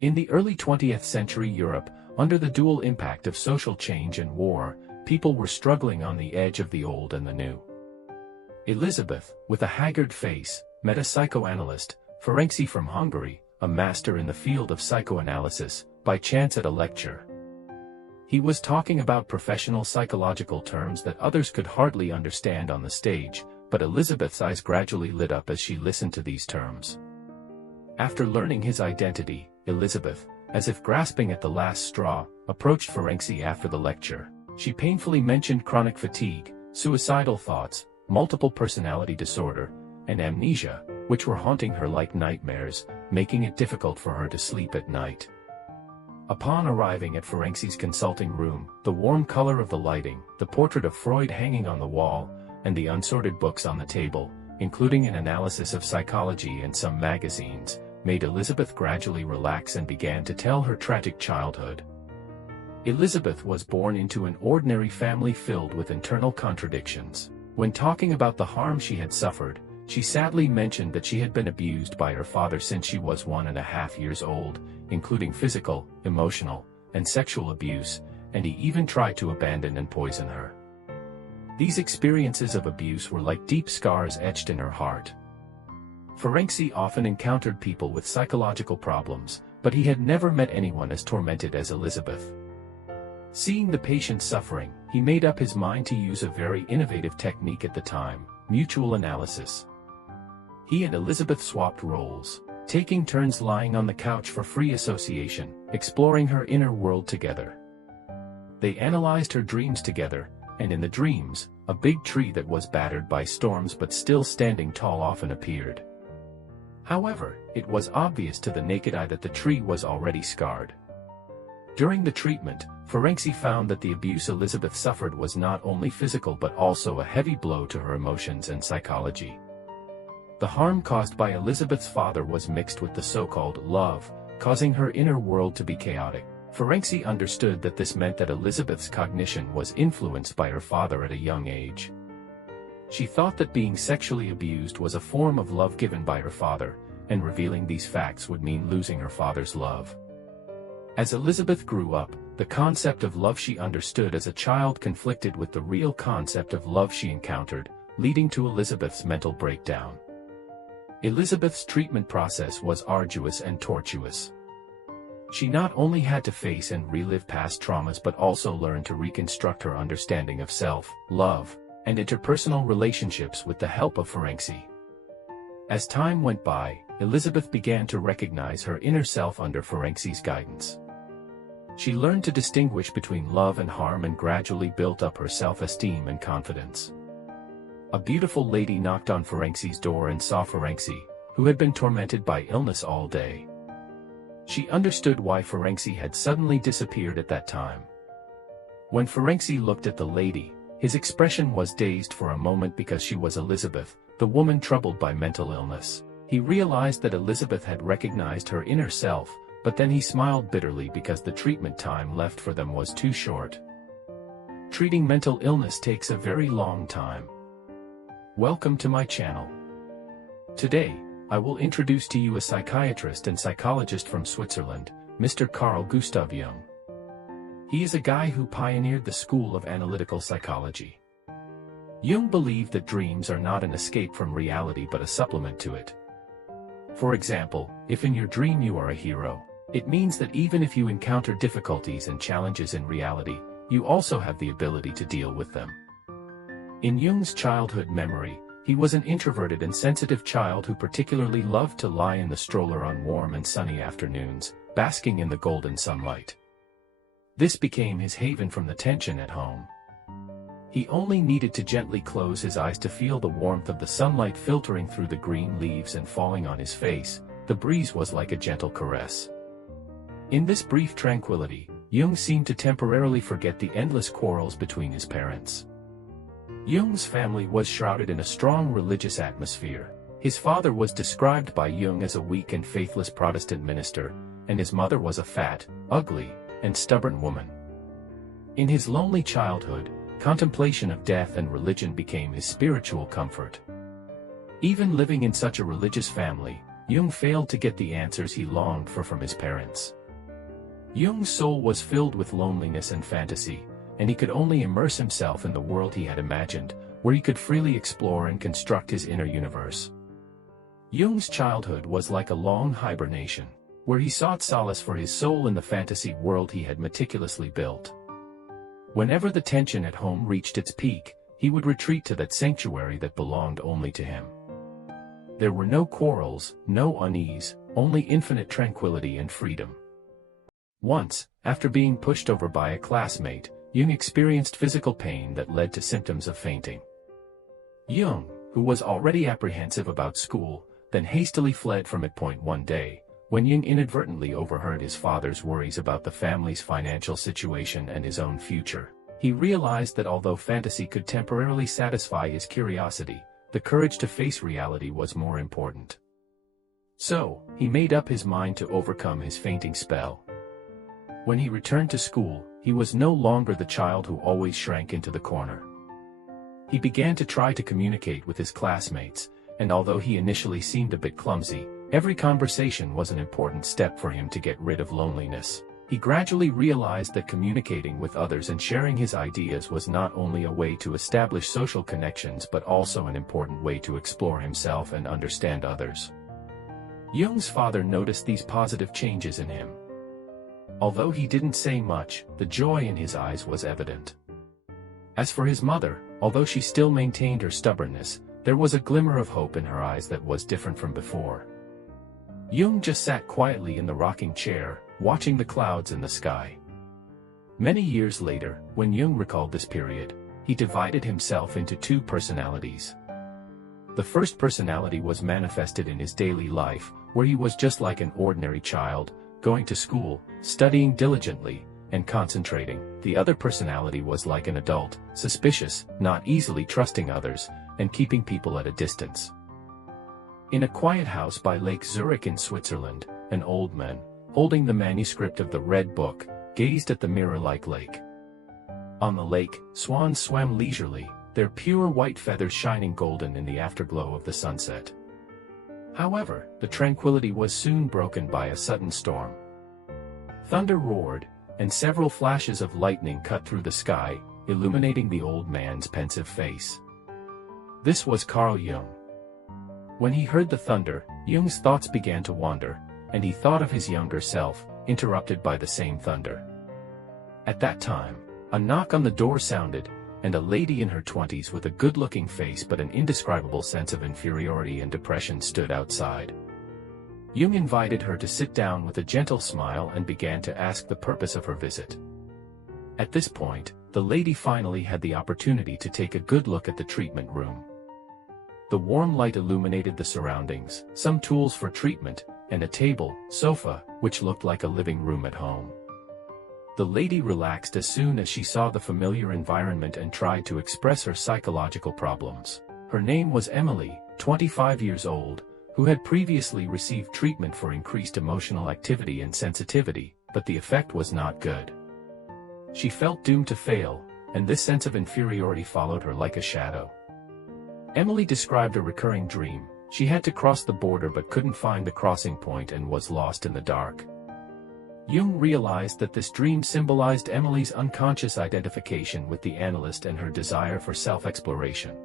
In the early 20th century Europe, under the dual impact of social change and war, people were struggling on the edge of the old and the new. Elizabeth, with a haggard face, met a psychoanalyst, Ferenczi from Hungary, a master in the field of psychoanalysis, by chance at a lecture. He was talking about professional psychological terms that others could hardly understand on the stage, but Elizabeth's eyes gradually lit up as she listened to these terms. After learning his identity, Elizabeth, as if grasping at the last straw, approached Ferenczi after the lecture. She painfully mentioned chronic fatigue, suicidal thoughts, multiple personality disorder, and amnesia, which were haunting her like nightmares, making it difficult for her to sleep at night. Upon arriving at Ferenczi's consulting room, the warm color of the lighting, the portrait of Freud hanging on the wall, and the unsorted books on the table, including an analysis of psychology and some magazines, made Elizabeth gradually relax and began to tell her tragic childhood. Elizabeth was born into an ordinary family filled with internal contradictions. When talking about the harm she had suffered, she sadly mentioned that she had been abused by her father since she was 1.5 years old, including physical, emotional, and sexual abuse, and he even tried to abandon and poison her. These experiences of abuse were like deep scars etched in her heart. Ferenczi often encountered people with psychological problems, but he had never met anyone as tormented as Elizabeth. Seeing the patient suffering, he made up his mind to use a very innovative technique at the time, mutual analysis. He and Elizabeth swapped roles, taking turns lying on the couch for free association, exploring her inner world together. They analyzed her dreams together, and in the dreams, a big tree that was battered by storms but still standing tall often appeared. However, it was obvious to the naked eye that the tree was already scarred. During the treatment, Ferenczi found that the abuse Elizabeth suffered was not only physical but also a heavy blow to her emotions and psychology. The harm caused by Elizabeth's father was mixed with the so-called love, causing her inner world to be chaotic. Ferenczi understood that this meant that Elizabeth's cognition was influenced by her father at a young age. She thought that being sexually abused was a form of love given by her father, and revealing these facts would mean losing her father's love. As Elizabeth grew up, the concept of love she understood as a child conflicted with the real concept of love she encountered, leading to Elizabeth's mental breakdown. Elizabeth's treatment process was arduous and tortuous. She not only had to face and relive past traumas but also learn to reconstruct her understanding of self, love, and interpersonal relationships with the help of Ferenczi. As time went by, Elizabeth began to recognize her inner self under Ferenczi's guidance. She learned to distinguish between love and harm and gradually built up her self-esteem and confidence. A beautiful lady knocked on Ferenczi's door and saw Ferenczi, who had been tormented by illness all day. She understood why Ferenczi had suddenly disappeared at that time. When Ferenczi looked at the lady, his expression was dazed for a moment because she was Elizabeth, the woman troubled by mental illness. He realized that Elizabeth had recognized her inner self, but then he smiled bitterly because the treatment time left for them was too short. Treating mental illness takes a very long time. Welcome to my channel. Today, I will introduce to you a psychiatrist and psychologist from Switzerland, Mr. Carl Gustav Jung. He is a guy who pioneered the school of analytical psychology. Jung believed that dreams are not an escape from reality but a supplement to it. For example, if in your dream you are a hero, it means that even if you encounter difficulties and challenges in reality, you also have the ability to deal with them. In Jung's childhood memory, he was an introverted and sensitive child who particularly loved to lie in the stroller on warm and sunny afternoons, basking in the golden sunlight. This became his haven from the tension at home. He only needed to gently close his eyes to feel the warmth of the sunlight filtering through the green leaves and falling on his face. The breeze was like a gentle caress. In this brief tranquility, Jung seemed to temporarily forget the endless quarrels between his parents. Jung's family was shrouded in a strong religious atmosphere. His father was described by Jung as a weak and faithless Protestant minister, and his mother was a fat, ugly, and stubborn woman. In his lonely childhood, contemplation of death and religion became his spiritual comfort. Even living in such a religious family, Jung failed to get the answers he longed for from his parents. Jung's soul was filled with loneliness and fantasy, and he could only immerse himself in the world he had imagined, where he could freely explore and construct his inner universe. Jung's childhood was like a long hibernation, where he sought solace for his soul in the fantasy world he had meticulously built. Whenever the tension at home reached its peak, he would retreat to that sanctuary that belonged only to him. There were no quarrels, no unease, only infinite tranquility and freedom. Once, after being pushed over by a classmate, Jung experienced physical pain that led to symptoms of fainting. Jung, who was already apprehensive about school, then hastily fled from it. One day, when Jung inadvertently overheard his father's worries about the family's financial situation and his own future, he realized that although fantasy could temporarily satisfy his curiosity, the courage to face reality was more important. So, he made up his mind to overcome his fainting spell. When he returned to school, he was no longer the child who always shrank into the corner. He began to try to communicate with his classmates, and although he initially seemed a bit clumsy, every conversation was an important step for him to get rid of loneliness. He gradually realized that communicating with others and sharing his ideas was not only a way to establish social connections but also an important way to explore himself and understand others. Jung's father noticed these positive changes in him. Although he didn't say much, the joy in his eyes was evident. As for his mother, although she still maintained her stubbornness, there was a glimmer of hope in her eyes that was different from before. Jung just sat quietly in the rocking chair, watching the clouds in the sky. Many years later, when Jung recalled this period, he divided himself into two personalities. The first personality was manifested in his daily life, where he was just like an ordinary child, going to school, studying diligently, and concentrating. The other personality was like an adult, suspicious, not easily trusting others, and keeping people at a distance. In a quiet house by Lake Zurich in Switzerland, an old man, holding the manuscript of the Red Book, gazed at the mirror-like lake. On the lake, swans swam leisurely, their pure white feathers shining golden in the afterglow of the sunset. However, the tranquility was soon broken by a sudden storm. Thunder roared, and several flashes of lightning cut through the sky, illuminating the old man's pensive face. This was Carl Jung. When he heard the thunder, Jung's thoughts began to wander, and he thought of his younger self, interrupted by the same thunder. At that time, a knock on the door sounded, and a lady in her 20s with a good-looking face but an indescribable sense of inferiority and depression stood outside. Jung invited her to sit down with a gentle smile and began to ask the purpose of her visit. At this point, the lady finally had the opportunity to take a good look at the treatment room. The warm light illuminated the surroundings, some tools for treatment, and a table, sofa, which looked like a living room at home. The lady relaxed as soon as she saw the familiar environment and tried to express her psychological problems. Her name was Emily, 25 years old, who had previously received treatment for increased emotional activity and sensitivity, but the effect was not good. She felt doomed to fail, and this sense of inferiority followed her like a shadow. Emily described a recurring dream. She had to cross the border but couldn't find the crossing point and was lost in the dark. Jung realized that this dream symbolized Emily's unconscious identification with the analyst and her desire for self-exploration.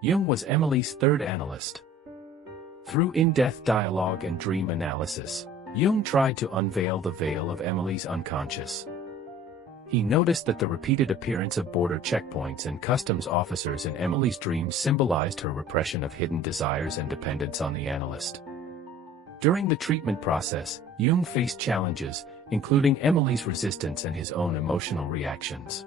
Jung was Emily's third analyst. Through in-depth dialogue and dream analysis, Jung tried to unveil the veil of Emily's unconscious. He noticed that the repeated appearance of border checkpoints and customs officers in Emily's dreams symbolized her repression of hidden desires and dependence on the analyst. During the treatment process, Jung faced challenges, including Emily's resistance and his own emotional reactions.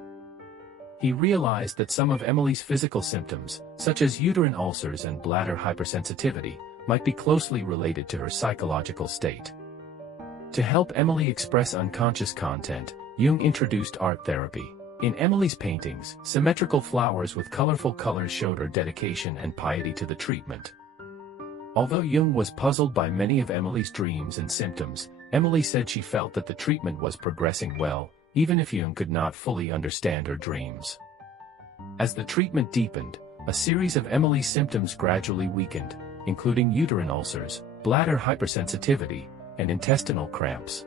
He realized that some of Emily's physical symptoms, such as uterine ulcers and bladder hypersensitivity, might be closely related to her psychological state. To help Emily express unconscious content, Jung introduced art therapy. In Emily's paintings, symmetrical flowers with colorful colors showed her dedication and piety to the treatment. Although Jung was puzzled by many of Emily's dreams and symptoms, Emily said she felt that the treatment was progressing well, even if Jung could not fully understand her dreams. As the treatment deepened, a series of Emily's symptoms gradually weakened, including uterine ulcers, bladder hypersensitivity, and intestinal cramps.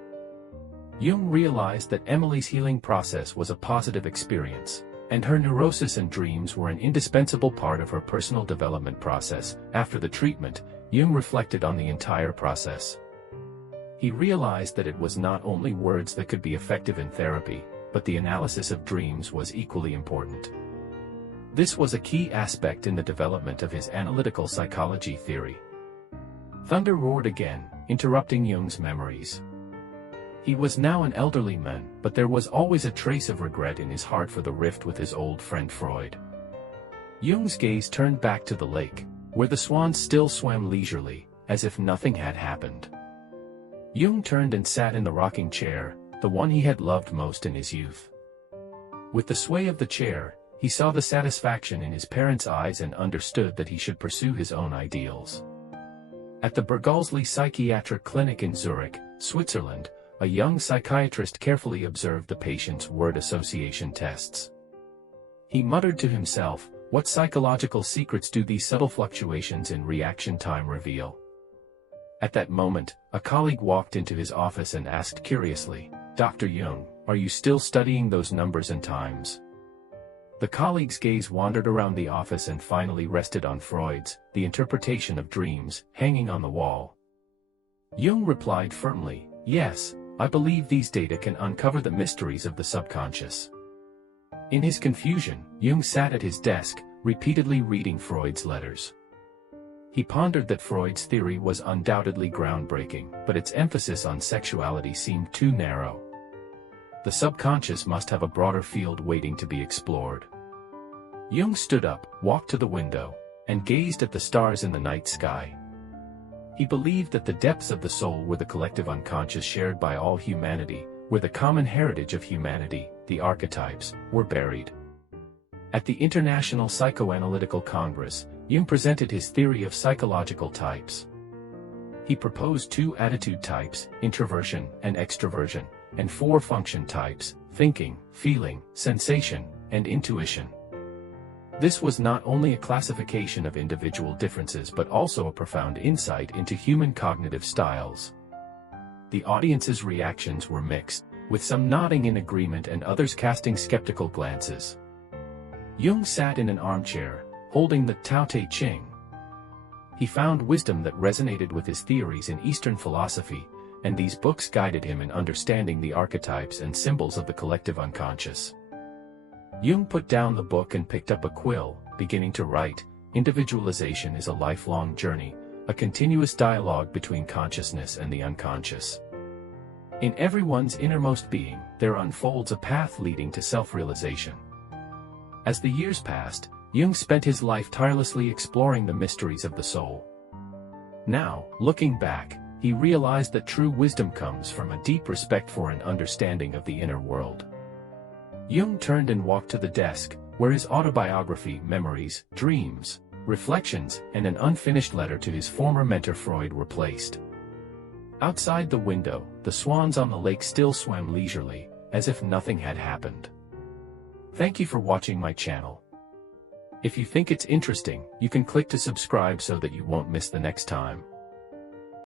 Jung realized that Emily's healing process was a positive experience, and her neurosis and dreams were an indispensable part of her personal development process. After the treatment, Jung reflected on the entire process. He realized that it was not only words that could be effective in therapy, but the analysis of dreams was equally important. This was a key aspect in the development of his analytical psychology theory. Thunder roared again, interrupting Jung's memories. He was now an elderly man, but there was always a trace of regret in his heart for the rift with his old friend Freud. Jung's gaze turned back to the lake, where the swans still swam leisurely, as if nothing had happened. Jung turned and sat in the rocking chair, the one he had loved most in his youth. With the sway of the chair, he saw the satisfaction in his parents' eyes and understood that he should pursue his own ideals. At the Bergolsli Psychiatric Clinic in Zurich, Switzerland, a young psychiatrist carefully observed the patient's word association tests. He muttered to himself, "What psychological secrets do these subtle fluctuations in reaction time reveal?" At that moment, a colleague walked into his office and asked curiously, "Dr. Jung, are you still studying those numbers and times?" The colleague's gaze wandered around the office and finally rested on Freud's The Interpretation of Dreams, hanging on the wall. Jung replied firmly, "Yes, I believe these data can uncover the mysteries of the subconscious." In his confusion, Jung sat at his desk, repeatedly reading Freud's letters. He pondered that Freud's theory was undoubtedly groundbreaking, but its emphasis on sexuality seemed too narrow. The subconscious must have a broader field waiting to be explored. Jung stood up, walked to the window, and gazed at the stars in the night sky. He believed that the depths of the soul were the collective unconscious shared by all humanity, where the common heritage of humanity, the archetypes, were buried. At the International Psychoanalytical Congress, Jung presented his theory of psychological types. He proposed 2 attitude types, introversion and extroversion, and 4 function types, thinking, feeling, sensation, and intuition. This was not only a classification of individual differences but also a profound insight into human cognitive styles. The audience's reactions were mixed, with some nodding in agreement and others casting skeptical glances. Jung sat in an armchair, holding the Tao Te Ching. He found wisdom that resonated with his theories in Eastern philosophy, and these books guided him in understanding the archetypes and symbols of the collective unconscious. Jung put down the book and picked up a quill, beginning to write, "Individualization is a lifelong journey, a continuous dialogue between consciousness and the unconscious. In everyone's innermost being, there unfolds a path leading to self-realization." As the years passed, Jung spent his life tirelessly exploring the mysteries of the soul. Now, looking back, he realized that true wisdom comes from a deep respect for and understanding of the inner world. Jung turned and walked to the desk, where his autobiography, memories, dreams, reflections, and an unfinished letter to his former mentor Freud were placed. Outside the window, the swans on the lake still swam leisurely, as if nothing had happened. Thank you for watching my channel. If you think it's interesting, you can click to subscribe so that you won't miss the next time.